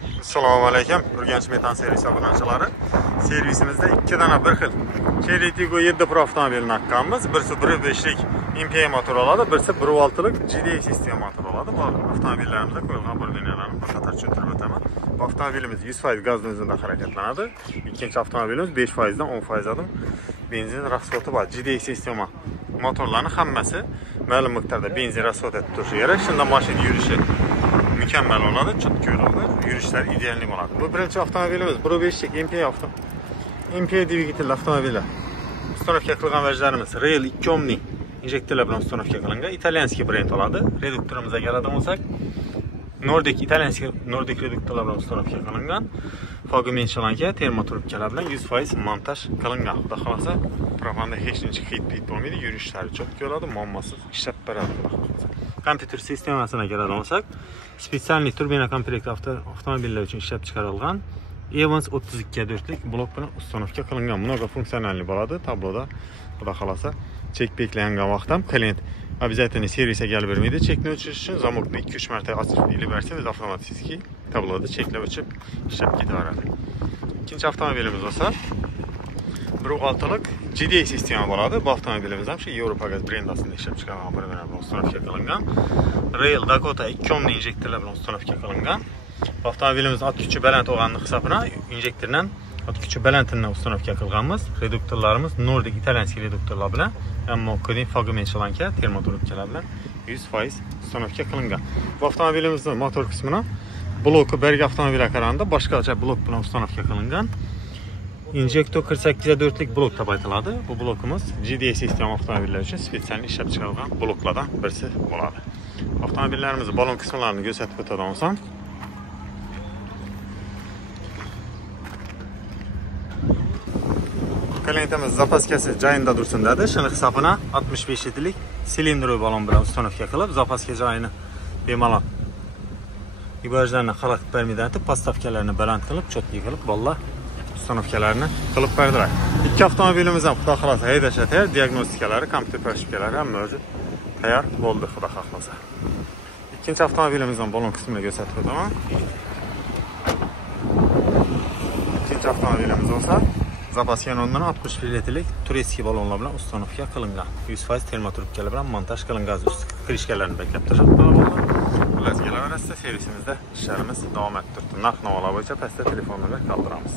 Assalomu alaykum. Urganch Metan servis abonachilari. Servisimizda 2 dona bir xil Chery Tiggo 7 Pro avtomobilini haqqamiz. Birisi 1.5lik MPI motor oladi, birisi 1.6lik GDI sistema motor oladi. Bu avtomobillarimizda qo'yilgan bo'linmalarni faqat tushuntirib o'taman. Bu avtomobilimiz 100% gaz benzinda harakatlanadi. Ikkinchi avtomobilimiz 5% dan 10% adım benzin rasxoti bor. GDI sistema motorlarning hammasi ma'lum miqdorda benzin rasxot etib turishi kerak. Shunda mashina yurishi mükemmel oladi, chotki oladi, yurishlar ideal bo'ladi. Bu birinchi avtomobilimiz 1.5lik MPI dvigatelli avtomobillar. Uстановка qilgan vajlarimiz Rail 2 ohmli injektorlar bilan uстановка qilingan italyanskiy brend oladi. Reduktorimizga keladigan bo'lsak, Nordic reduktorlar bilan uстановка qilingan. Fogumenchalanka termotrubkalar bilan 100% montaj qilingan. Xudo xolasa, propanda hech qancha hid bo'lmaydi, yurishlari chotki oladi, muammosiz ishlab beradi. Kompyuter sistemasına keladigan bo'lsak, spesialniy turbina komplekt avtomobillar uchun ishlab chiqarilgan Evans 32/4lik blok bilan uстановка qilingan. Mnogo funksionalli bo'ladi. Tabloda xudo xolasa chek beklangan vaqtda ham klient обязательно servisga kelib bermaydi. Chekni o'chirish uchun zamokni 2-3 marta ochib ilib bersangiz avtomatik tabloda cheklab o'chib ishlab ketaveradi. İkinci avtomobilimiz olsa 1.6lik GDI sistema bo'ladi. Bu avtomobilimiz ham shu Yevropa gaz brendasida ishlab chiqarilgan bir bilan uстановка qilingan. Rail Dakota 2 ohmli injektorlar bilan uстановка qilingan. Bu avtomobilimiz ot kuchi baland bo'lganligi hisobidan injektordan ot kuchi balandini uстановка qilganmiz. Reduktorlarimiz Nordic italyanskiy reduktorlar bilan ammo kodin fogumenchalanka termotrubkalar bilan 100% uстановка qilingan. Bu avtomobilimizning motor qismini bloki bergi avtomobilga qaraganda boshqacha blok bilan uстановка qilingan. Injektor 48/4lik blok deb aytiladi. Bu blokimiz GDI sistema avtomobillari uchun spesial ishlab chiqarilgan bloklardan birisi bo'ladi. Avtomobillarimizning balon qismlarini ko'rsatib o'tadigan bo'lsam, klientimiz zapaskasi joyida tursin dedi. Shuni hisobina 65 litlik silindrli balon bilan uстановка qilib, zapaska joyini bemalol ibojlarni xalaqit bermaydi etib, postavkalarni baland qilib, chotki qilib, bolalar uстановкаларni qilib berdilar. İki avtomobilimiz ham xudo xolasa haydashga tayyor, diagnostikalari, kompyuter proshibkalari ham mavjud. Tayyor bo'ldi xudo xolasa. İkinci avtomobilimizning balon qismini ko'rsatib o'taman. İkinci avtomobilimiz olsa zapaska yonundan 61 litlik turistskiy balonlar bilan uстановка qilingan. 100% termotrubkalar bilan montaj qilingan. Ust krishkalarni beklab tashlab qo'yilgan. Xullas, kelaverasizda servisimizda ishlarimiz davom etib turibdi. Narx-navolar bo'yicha pastda telefonlarga qoldiramiz.